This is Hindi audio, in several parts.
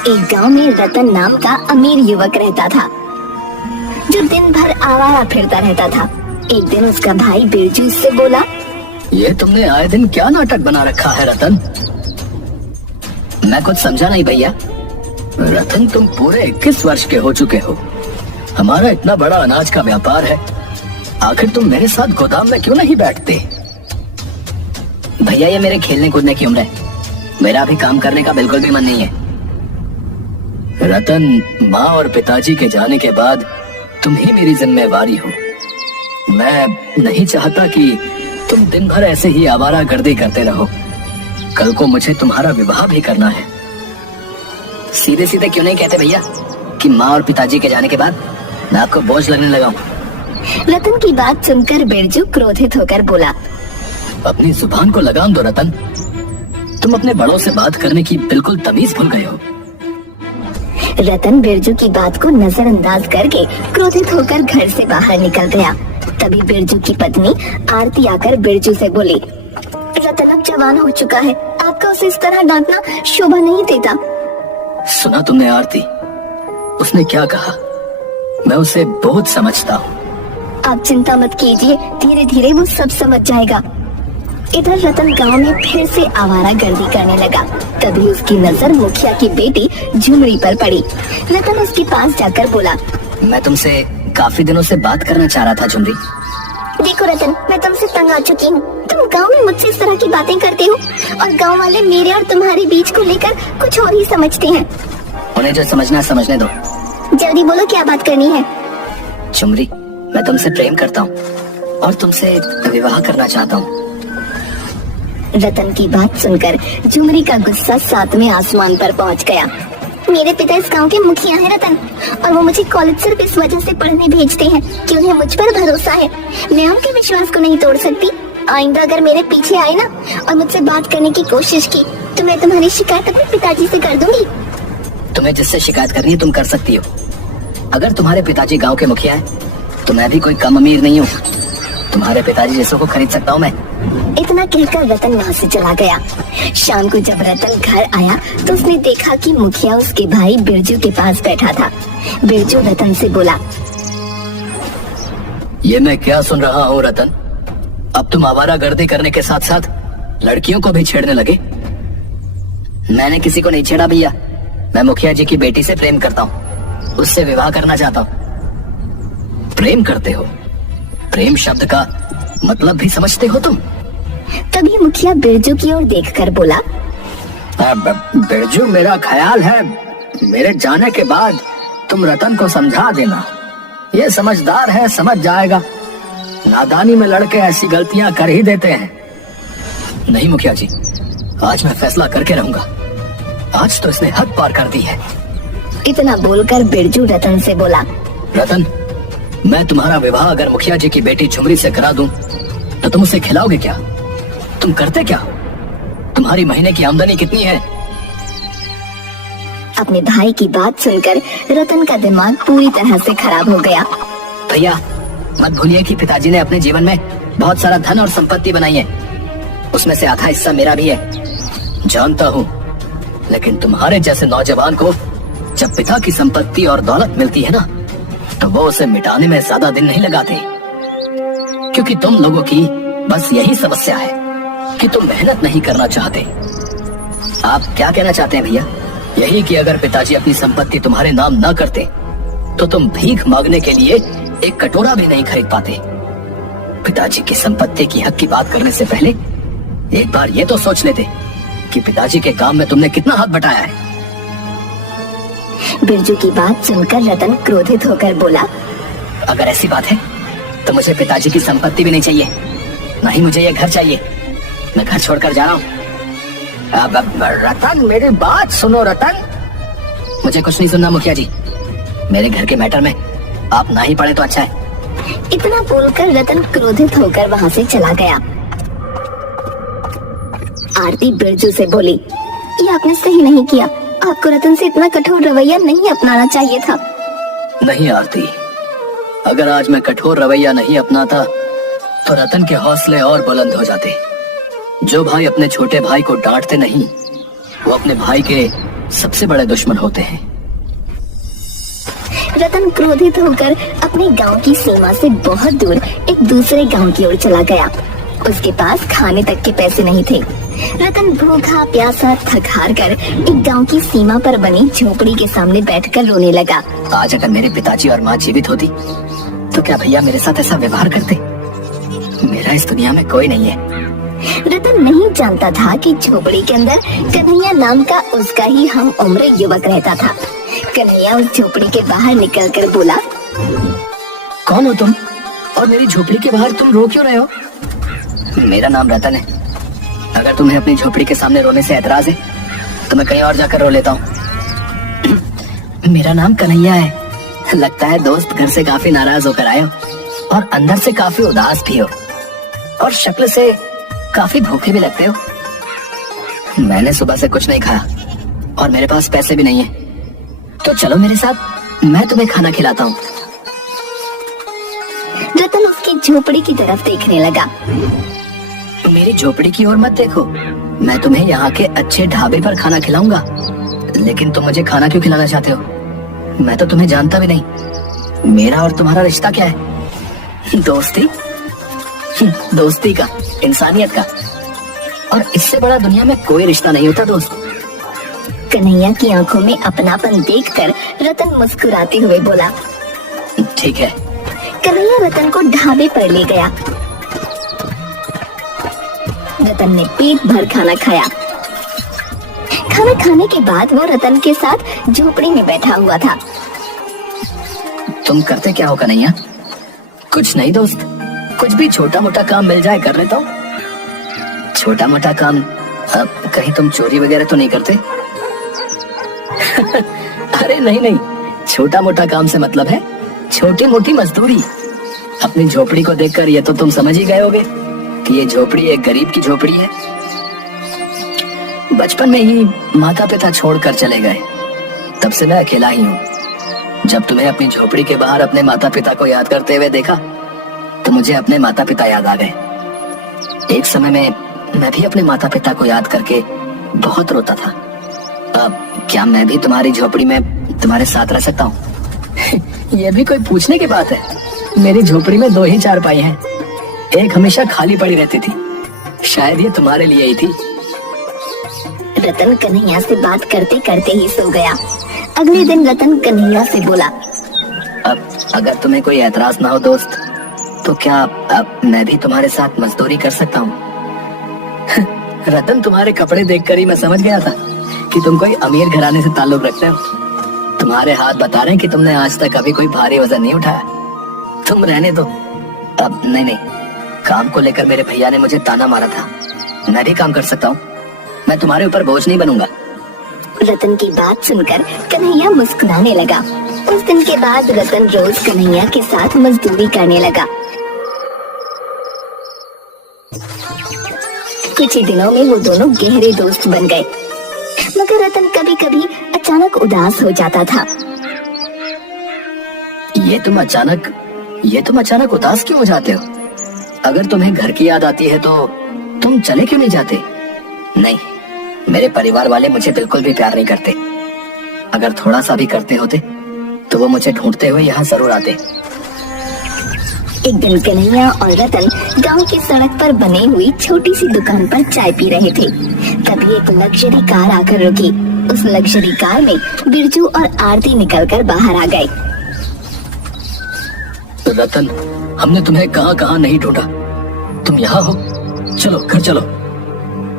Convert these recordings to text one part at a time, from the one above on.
एक गांव में रतन नाम का अमीर युवक रहता था, जो दिन भर आवारा फिरता रहता था। एक दिन उसका भाई बिरजू उससे बोला, ये तुमने आए दिन क्या नाटक बना रखा है रतन? मैं कुछ समझा नहीं भैया। रतन, तुम पूरे 21 वर्ष के हो चुके हो। हमारा इतना बड़ा अनाज का व्यापार है, आखिर तुम मेरे साथ गोदाम में क्यों नहीं बैठते? भैया, ये मेरे खेलने कूदने की उम्र है, मेरा भी काम करने का बिल्कुल भी मन नहीं है। रतन, माँ और पिताजी के जाने के बाद तुम ही मेरी जिम्मेवारी हो। मैं नहीं चाहता कि तुम दिन भर ऐसे ही आवारा गर्दी करते रहो। कल को मुझे तुम्हारा विवाह भी करना है। सीधे सीधे क्यों नहीं कहते भैया कि माँ और पिताजी के जाने के बाद मैं आपको बोझ लगने लगा हूँ? रतन की बात सुनकर बिरजू क्रोधित होकर बोला, अपनी जुबान को लगाम दो रतन। तुम अपने बड़ों से बात करने की बिल्कुल तमीज भूल गए हो। रतन बिरजू की बात को नजरअंदाज करके क्रोधित होकर घर से बाहर निकल गया। तभी बिरजू की पत्नी आरती आकर बिरजू से बोली, रतन अब जवान हो चुका है, आपका उसे इस तरह डांटना शोभा नहीं देता। सुना तुमने आरती, उसने क्या कहा? मैं उसे बहुत समझता हूँ। आप चिंता मत कीजिए, धीरे धीरे वो सब समझ जाएगा। इधर रतन गांव में फिर से आवारा गर्दी करने लगा। तभी उसकी नजर मुखिया की बेटी झुमरी पर पड़ी। रतन उसके पास जाकर बोला, मैं तुमसे काफी दिनों से बात करना चाह रहा था झुमरी। देखो रतन, मैं तुमसे तंग आ चुकी हूँ। तुम गांव में मुझसे इस तरह की बातें करते हो और गांव वाले मेरे और तुम्हारे बीच को लेकर कुछ और ही समझते हैं। उन्हें जो समझना है समझने दो। जल्दी बोलो, क्या बात करनी है? झुमरी, मैं तुमसे प्रेम करता हूँ और तुमसे विवाह करना चाहता हूँ। रतन की बात सुनकर झुमरी का गुस्सा 7वें आसमान पर पहुंच गया। मेरे पिता इस गांव के मुखिया हैं रतन, और वो मुझे कॉलेज सिर्फ इस वजह से पढ़ने भेजते हैं कि उन्हें मुझ पर भरोसा है। मैं उनके विश्वास को नहीं तोड़ सकती। आइंदा अगर मेरे पीछे आए ना और मुझसे बात करने की कोशिश की तो मैं तुम्हारी शिकायत अपने पिताजी से कर दूंगी। तुम्हें जिससे शिकायत करनी है तुम कर सकती हो। अगर तुम्हारे पिताजी गांव के मुखिया हैं तो मैं भी कोई कम अमीर नहीं हूँ। तुम्हारे पिताजी जैसों को खरीद सकता हूँ मैं। इतना कहकर रतन वहाँ से चला गया। शाम को जब रतन घर आया तो उसने देखा कि मुखिया उसके भाई बिरजू के पास बैठा था। बिरजू रतन से बोला, ये मैं क्या सुन रहा हूँ रतन? अब तुम आवारा गर्दी करने के साथ साथ लड़कियों को भी छेड़ने लगे। मैंने किसी को नहीं छेड़ा भैया। मैं मुखिया जी की बेटी से प्रेम करता हूँ, उससे विवाह करना चाहता हूँ। प्रेम करते हो? प्रेम शब्द का मतलब भी समझते हो तुम? तभी मुखिया बिरजू की ओर देखकर बोला, बिरजू, मेरा ख्याल है मेरे जाने के बाद तुम रतन को समझा देना। ये समझदार है, समझ जाएगा। नादानी में लड़के ऐसी गलतियां कर ही देते हैं। नहीं मुखिया जी, आज मैं फैसला करके रहूंगा। आज तो इसने हद पार कर दी है। इतना बोलकर बिरजू रतन से बोला, रतन, मैं तुम्हारा विवाह अगर मुखिया जी की बेटी झुमरी से करा दूं तो तुम उसे खिलाओगे क्या? तुम करते क्या हो? तुम्हारी महीने की आमदनी कितनी है? अपने भाई की बात सुनकर रतन का दिमाग पूरी तरह से खराब हो गया। भैया, मत भूलिए कि पिताजी ने अपने जीवन में बहुत सारा धन और संपत्ति बनाई है। उसमें से आधा हिस्सा मेरा भी है। जानता हूँ, लेकिन तुम्हारे जैसे नौजवान को जब पिता की संपत्ति और दौलत मिलती है ना, तो वो उसे मिटाने में ज्यादा दिन नहीं लगाते। क्योंकि तुम लोगों की बस यही समस्या है कि तुम मेहनत नहीं करना चाहते। आप क्या कहना चाहते हैं भैया? यही कि अगर पिताजी अपनी संपत्ति तुम्हारे नाम ना करते तो तुम भीख मांगने के लिए एक कटोरा भी नहीं खरीद पाते। पिताजी की संपत्ति की हक की बात करने से पहले एक बार ये तो सोच लेते कि पिताजी के काम में तुमने कितना हाथ बटाया है। बिरजू की बात सुनकर रतन क्रोधित होकर बोला, अगर ऐसी बात है तो मुझे पिताजी की संपत्ति भी नहीं चाहिए, नहीं मुझे ये घर चाहिए। मैं घर छोड़कर जा रहा हूँ। रतन, मेरी बात सुनो रतन। मुझे कुछ नहीं सुनना मुखिया जी। मेरे घर के मैटर में आप ना ही पड़े तो अच्छा है। इतना बोलकर रतन क्रोधित होकर वहाँ से चला गया। आरती बिरजू से बोली, ये आपने सही नहीं किया। आपको रतन से इतना कठोर रवैया नहीं अपनाना चाहिए था। नहीं आरती, अगर आज मैं कठोर रवैया नहीं अपनाता तो रतन के हौसले और बुलंद हो जाते। जो भाई अपने छोटे भाई को डांटते नहीं, वो अपने भाई के सबसे बड़े दुश्मन होते हैं। रतन क्रोधित होकर अपने गांव की सीमा से बहुत दूर एक दूसरे गांव की ओर चला गया। उसके पास खाने तक के पैसे नहीं थे। रतन भूखा प्यासा थक हार कर एक गांव की सीमा पर बनी झोपड़ी के सामने बैठकर रोने लगा। आज अगर मेरे पिताजी और माँ जीवित होती तो क्या भैया मेरे साथ ऐसा व्यवहार करते? मेरा इस दुनिया में कोई नहीं है। रतन नहीं जानता था कि झोपड़ी के अंदर कन्हैया नाम का उसका ही हम उम्र युवक रहता था। कन्हैया उस झोपड़ी के बाहर निकलकर बोला, कौन हो तुम और मेरी झोपड़ी के बाहर तुम रो क्यों रहे हो? मेरा नाम रतन है। अगर तुम्हें अपनी झोपड़ी के सामने रोने से ऐतराज है तो मैं कहीं और जाकर रो लेता हूँ। मेरा नाम कन्हैया है। लगता है दोस्त घर से काफी नाराज होकर आए हो और अंदर से काफी उदास भी हो और शक्ल से काफी भूखे भी लगते हो। मैंने सुबह से कुछ नहीं खाया और मेरे पास पैसे भी नहीं है, तो चलो मेरे साथ, मैं तुम्हें खाना खिलाता हूँ। रतन उसकी झोपड़ी की तरफ देखने लगा। मेरी झोपड़ी की ओर मत देखो, मैं तुम्हें यहाँ के अच्छे ढाबे पर खाना खिलाऊंगा। लेकिन तुम मुझे खाना क्यों खिलाना चाहते हो? मैं तो तुम्हें जानता भी नहीं। मेरा और तुम्हारा रिश्ता क्या है? दोस्ती? दोस्ती का, इंसानियत का, और इससे बड़ा दुनिया में कोई रिश्ता नहीं होता दोस्त। कन्हैया की आंखों में अपनापन देखकर रतन मुस्कुराते हुए बोला, ठीक है। कन्हैया रतन को ढाबे पर ले गया। रतन ने पेट भर खाना खाया। खाना खाने के बाद वो रतन के साथ झोपड़ी में बैठा हुआ था। तुम करते क्या हो कन्हैया? कुछ नहीं दोस्त, कुछ भी छोटा मोटा काम मिल जाए कर लेता हूँ। छोटा मोटा काम? अब कहीं तुम चोरी वगैरह तो नहीं करते? अरे नहीं नहीं, छोटा मोटा काम से मतलब है छोटी मोटी मजदूरी। अपनी झोपड़ी को देखकर ये तो तुम समझ ही गए होगे कि ये झोपड़ी एक गरीब की झोपड़ी है। बचपन में ही माता पिता छोड़कर चले गए, तब से मैं अकेला ही हूँ। जब तुम्हें अपनी झोपड़ी के बाहर अपने माता पिता को याद करते हुए देखा तो मुझे अपने माता पिता याद आ गए। एक समय में मैं भी अपने माता पिता को याद करके बहुत रोता था। अब क्या मैं भी तुम्हारी झोपड़ी में तुम्हारे साथ रह सकता हूँ? ये भी कोई पूछने की बात है? मेरी झोपड़ी में 2 ही चारपाई हैं। एक हमेशा खाली पड़ी रहती थी, शायद ये तुम्हारे लिए ही थी। रतन कन्हैया से बात करते करते ही सो गया। अगले दिन रतन कन्हैया से बोला, अब अगर तुम्हें कोई ऐतराज ना हो दोस्त, तो क्या अब मैं भी तुम्हारे साथ मजदूरी कर सकता हूँ? रतन, तुम्हारे कपड़े देखकर ही मैं समझ गया था कि तुम कोई अमीर घराने से ताल्लुक रखते हो। तुम्हारे हाथ बता रहे हैं कि तुमने आज तक कभी कोई भारी वजन नहीं उठाया। तुम रहने दो। अब नहीं, काम को लेकर मेरे भैया ने मुझे ताना मारा था। मैं भी काम कर सकता हूँ, मैं तुम्हारे ऊपर बोझ नहीं बनूंगा। रतन की बात सुनकर कन्हैया मुस्कुराने लगा। उस दिन के बाद रतन रोज कन्हैया के साथ मजदूरी करने लगा। कुछ ही दिनों में वो दोनों गहरे दोस्त बन गए। मगर रतन कभी कभी अचानक उदास हो जाता था। ये तुम अचानक उदास क्यों हो जाते हो? अगर तुम्हें घर की याद आती है तो तुम चले क्यों नहीं जाते? नहीं, मेरे परिवार वाले मुझे बिल्कुल भी प्यार नहीं करते। अगर थोड़ा सा भी करते होते तो वो मुझे ढूंढते हुए यहाँ जरूर आते। एक दिन कन्हैया और रतन गांव की सड़क पर बने हुई छोटी सी दुकान पर चाय पी रहे थे। तभी एक लग्जरी कार आकर रुकी। उस लग्जरी कार में बिरजू और आरती निकलकर बाहर आ गए। रतन, हमने तुम्हें कहाँ कहाँ नहीं ढूंढा, तुम यहाँ हो। चलो घर चलो।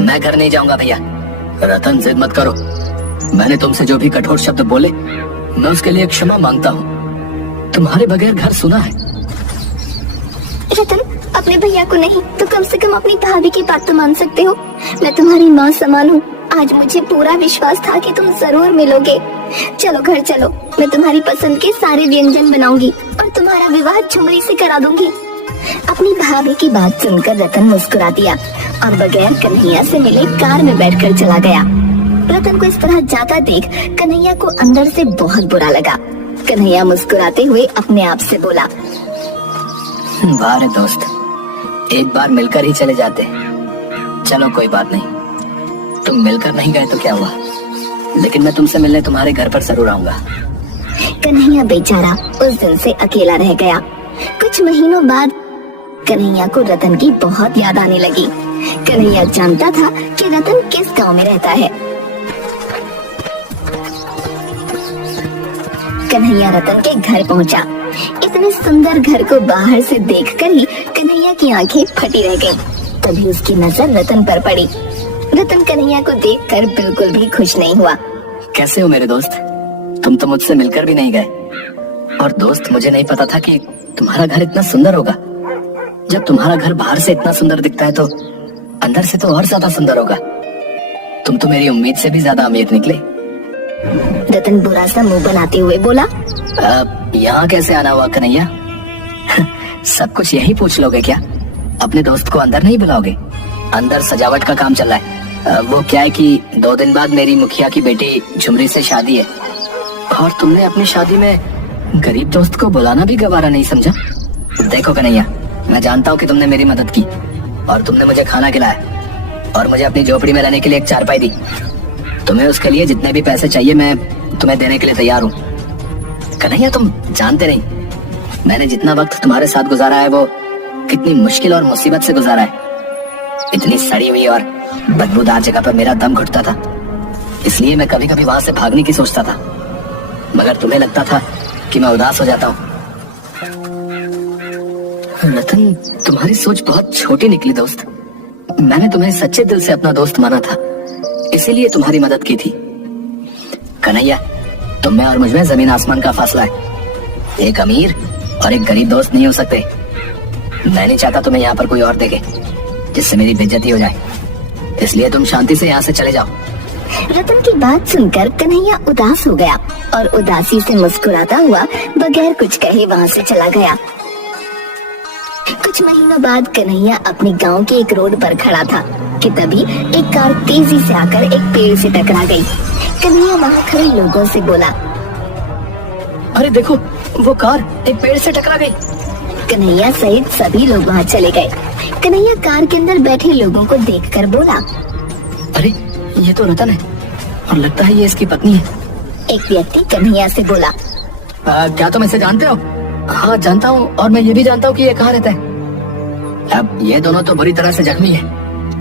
मैं घर नहीं जाऊंगा भैया। रतन, जिद मत करो। मैंने तुमसे जो भी कठोर शब्द बोले मैं उसके लिए क्षमा मांगता हूँ। तुम्हारे बगैर घर सुना है। रतन, अपने भैया को नहीं तो कम से कम अपनी भाभी की बात तो मान सकते हो। मैं तुम्हारी माँ समान हूँ। आज मुझे पूरा विश्वास था कि तुम जरूर मिलोगे। चलो घर चलो, मैं तुम्हारी पसंद के सारे व्यंजन बनाऊंगी और तुम्हारा विवाह झुमरी से करा दूंगी। अपनी भाभी की बात सुनकर रतन मुस्कुरा दिया और बगैर कन्हैया से मिले कार में बैठकर चला गया। रतन को इस तरह जाता देख कन्हैया को अंदर से बहुत बुरा लगा। कन्हैया मुस्कुराते हुए अपने आप से बोला, वाह रे दोस्त, एक बार मिलकर ही चले जाते। चलो कोई बात नहीं, तुम मिलकर नहीं गए तो क्या हुआ, लेकिन मैं तुमसे मिलने तुम्हारे घर पर जरूर आऊंगा। कन्हैया बेचारा उस दिन से अकेला रह गया। कुछ महीनों बाद कन्हैया को रतन की बहुत याद आने लगी। कन्हैया जानता था कि रतन किस गांव में रहता है। कन्हैया रतन के घर पहुंचा। इतने सुंदर घर को बाहर से देखकर ही कन्हैया की आंखें फटी रह गईं। तभी उसकी नजर रतन पर पड़ी। रतन कन्हैया को देखकर बिल्कुल भी खुश नहीं हुआ। कैसे हो मेरे दोस्त? तुम तो मुझसे मिलकर भी नहीं गए। और दोस्त, मुझे नहीं पता था कि तुम्हारा घर इतना सुंदर होगा। जब तुम्हारा घर बाहर से इतना सुंदर दिखता है तो अंदर से तो और ज्यादा सुंदर होगा। तुम तो मेरी उम्मीद से भी ज्यादा अमीर निकले। रतन बुरा सा मुंह बनाते हुए बोला, यहाँ कैसे आना हुआ कन्हैया? सब कुछ यही पूछ लोगे क्या? अपने दोस्त को अंदर नहीं बुलाओगे? अंदर सजावट का काम चल रहा है। वो क्या है कि 2 दिन बाद मेरी मुखिया की बेटी झुमरी से शादी है और तुमने अपनी शादी में गरीब दोस्त को बुलाना भी गवारा नहीं समझा। देखो कन्हैया, मैं जानता हूँ कि तुमने मेरी मदद की और तुमने मुझे खाना खिलाया और मुझे अपनी झोपड़ी में रहने के लिए एक चारपाई दी। तुम्हें उसके लिए जितने भी पैसे चाहिए मैं तुम्हें देने के लिए तैयार हूँ। कन्हैया, तुम जानते नहीं मैंने जितना वक्त तुम्हारे साथ गुजारा है वो कितनी मुश्किल और मुसीबत से गुजारा है। इतनी सड़ी हुई और बदबूदार जगह पर मेरा दम घुटता था, इसलिए मैं कभी कभी वहां से भागने की सोचता था, मगर तुम्हें लगता था कि मैं उदास हो जाता हूँ। रतन, तुम्हारी सोच बहुत छोटी निकली दोस्त। मैंने तुम्हें सच्चे दिल से अपना दोस्त माना था, इसीलिए तुम्हारी मदद की थी। कन्हैया, तुम में और मुझ में जमीन आसमान का फासला है। एक अमीर और एक गरीब दोस्त नहीं हो सकते। मैं नहीं चाहता तुम्हें यहाँ पर कोई और देखे जिससे मेरी बेइज्जती हो जाए, इसलिए तुम शांति से यहाँ से चले जाओ। रतन की बात सुनकर कन्हैया उदास हो गया और उदासी से मुस्कुराता हुआ बगैर कुछ कहे वहाँ से चला गया। कुछ महीनों बाद कन्हैया अपने गांव के एक रोड पर खड़ा था कि तभी एक कार तेजी से आकर एक पेड़ से टकरा गई। कन्हैया वहाँ खड़े लोगों से बोला, अरे देखो, वो कार एक पेड़ से टकरा गई। कन्हैया सहित सभी लोग वहाँ चले गए। कन्हैया कार के अंदर बैठे लोगों को देखकर बोला, अरे ये तो रतन है और लगता है ये इसकी पत्नी है। एक व्यक्ति कन्हैया से बोला, क्या तुम इसे जानते हो? हाँ जानता हूँ, और मैं ये भी जानता हूँ कि ये कहाँ रहता है। अब ये दोनों तो बुरी तरह से जख्मी है।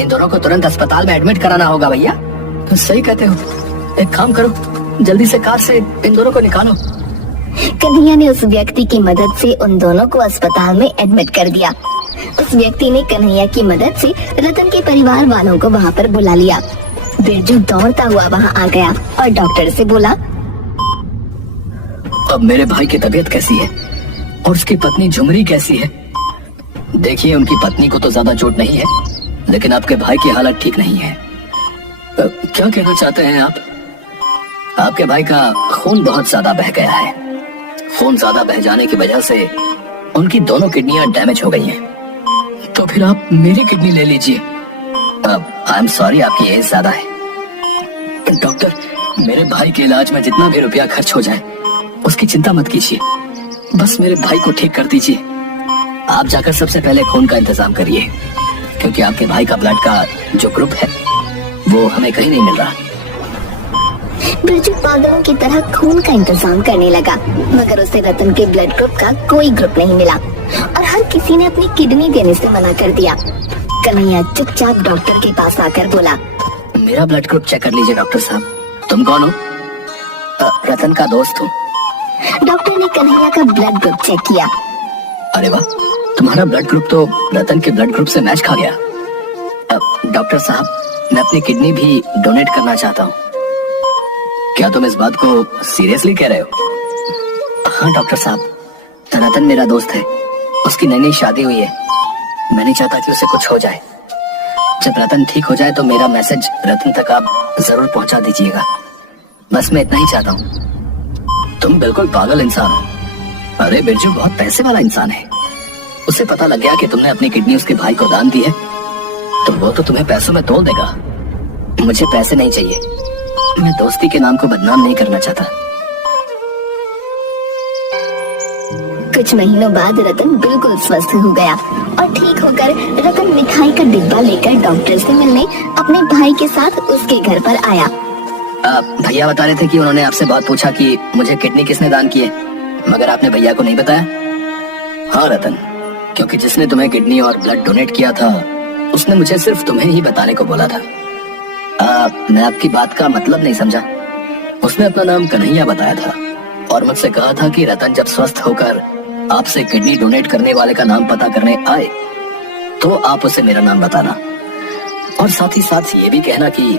इन दोनों को तुरंत अस्पताल में एडमिट कराना होगा। भैया तो सही कहते हो, एक काम करो, जल्दी से कार से इन दोनों को निकालो। कन्हैया ने उस व्यक्ति की मदद से उन दोनों को अस्पताल में एडमिट कर दिया। उस व्यक्ति ने कन्हैया की मदद से रतन के परिवार वालों को वहाँ पर बुला लिया। बिरजू दौड़ता हुआ वहाँ आ गया और डॉक्टर से बोला, अब मेरे भाई की तबीयत कैसी है और उसकी पत्नी झुमरी कैसी है? देखिए, उनकी पत्नी को तो ज्यादा चोट नहीं है, लेकिन आपके भाई की हालत ठीक नहीं है। क्या कहना चाहते हैं आप? आपके भाई का खून बहुत ज्यादा बह गया है। खून ज्यादा बह जाने की वजह से उनकी दोनों किडनियां डैमेज हो गई हैं। तो फिर आप मेरी किडनी ले लीजिए। आई एम सॉरी, आपकी एज ज्यादा है। डॉक्टर, मेरे भाई के इलाज में जितना भी रुपया खर्च हो जाए उसकी चिंता मत कीजिए, बस मेरे भाई को ठीक कर दीजिए। आप जाकर सबसे पहले खून का इंतजाम करिए, क्योंकि आपके भाई का ब्लड का जो ग्रुप है वो हमें कहीं नहीं मिल रहा। बिरजू पागलों की तरह खून का इंतजाम करने लगा, मगर उसे रतन के ब्लड ग्रुप का कोई ग्रुप नहीं मिला और हर किसी ने अपनी किडनी देने से मना कर दिया। कन्हैया चुपचाप डॉक्टर के पास आकर बोला, मेरा ब्लड ग्रुप चेक कर लीजिए डॉक्टर साहब। तुम कौन हो? रतन का दोस्त हूँ। डॉक्टर ने कन्हैया का ब्लड ग्रुप चेक किया। अरे वाह, तुम्हारा ब्लड ग्रुप तो रतन के ब्लड ग्रुप से मैच खा गया। डॉक्टर साहब, मैं अपनी किडनी भी डोनेट करना चाहता हूँ। क्या तुम इस बात को सीरियसली कह रहे हो? हाँ डॉक्टर साहब, रतन मेरा दोस्त है, उसकी नई नई शादी हुई है। मैं नहीं चाहता कि उसे कुछ हो जाए। जब रतन ठीक हो जाए तो मेरा मैसेज रतन तक आप जरूर पहुंचा दीजिएगा। बस मैं इतना ही चाहता हूँ। तुम बिल्कुल पागल इंसान हो। अरे बिरजू बहुत पैसे वाला इंसान है। उसे पता लग गया कि तुमने अपनी किडनी उसके भाई को दान दी है तो वो तो तुम्हें पैसों में तोल देगा। मुझे पैसे नहीं चाहिए, मैं दोस्ती के नाम को बदनाम नहीं करना चाहता। कुछ महीनों बाद रतन बिल्कुल स्वस्थ हो गया और ठीक होकर रतन मिठाई का डिब्बा लेकर डॉक्टर से मिलने अपने भाई के साथ उसके घर पर आया। भैया बता रहे थे कि उन्होंने आपसे बहुत पूछा कि मुझे किडनी किसने दान की है, मगर आपने भैया को नहीं बताया। हाँ रतन, क्योंकि जिसने तुम्हें किडनी और ब्लड डोनेट किया था उसने मुझे सिर्फ तुम्हें ही बताने को बोला था। मैं आपकी बात का मतलब नहीं समझा। उसने अपना नाम कन्हैया बताया था और मुझसे कहा था कि रतन जब स्वस्थ होकर आपसे किडनी डोनेट करने वाले का नाम पता करने आए तो आप उसे मेरा नाम बताना, और साथ ही साथ ये भी कहना कि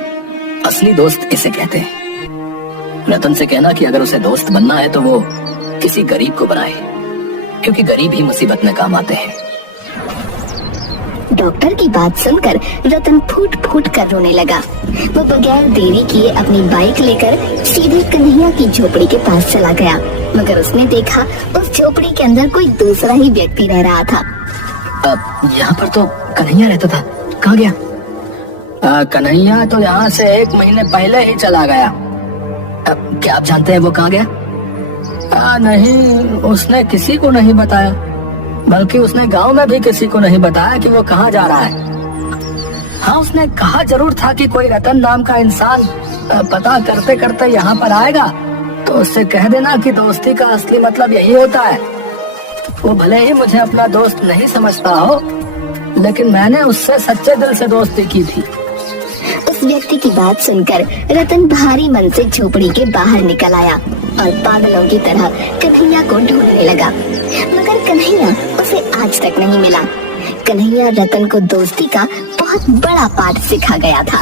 असली दोस्त इसे कहते हैं। रतन से कहना कि अगर उसे दोस्त बनना है तो वो किसी गरीब को बनाए, क्योंकि गरीब ही मुसीबत में काम आते हैं। डॉक्टर की बात सुनकर रतन फूट फूट कर रोने लगा। वो बगैर देरी किए अपनी बाइक लेकर सीधे कन्हैया की झोपड़ी के पास चला गया, मगर उसने देखा उस झोपड़ी के अंदर कोई दूसरा ही व्यक्ति रह रहा था। यहाँ पर तो कन्हैया रहता था, कहाँ गया? कन्हैया तो यहाँ से 1 महीने पहले ही चला गया। क्या आप जानते हैं वो कहाँ गया? नहीं, उसने किसी को नहीं बताया, बल्कि उसने गांव में भी किसी को नहीं बताया कि वो कहाँ जा रहा है। हाँ, उसने कहा जरूर था कि कोई रतन नाम का इंसान पता करते करते यहाँ पर आएगा, तो उससे कह देना कि दोस्ती का असली मतलब यही होता है। वो भले ही मुझे अपना दोस्त नहीं समझता हो, लेकिन मैंने उससे सच्चे दिल से दोस्ती की थी। उस व्यक्ति की बात सुनकर रतन भारी मन से झोपड़ी के बाहर निकल आया और पागलों की तरह कन्हैया को ढूंढने लगा, मगर कन्हैया उसे आज तक नहीं मिला। कन्हैया रतन को दोस्ती का बहुत बड़ा पाठ सिखा गया था।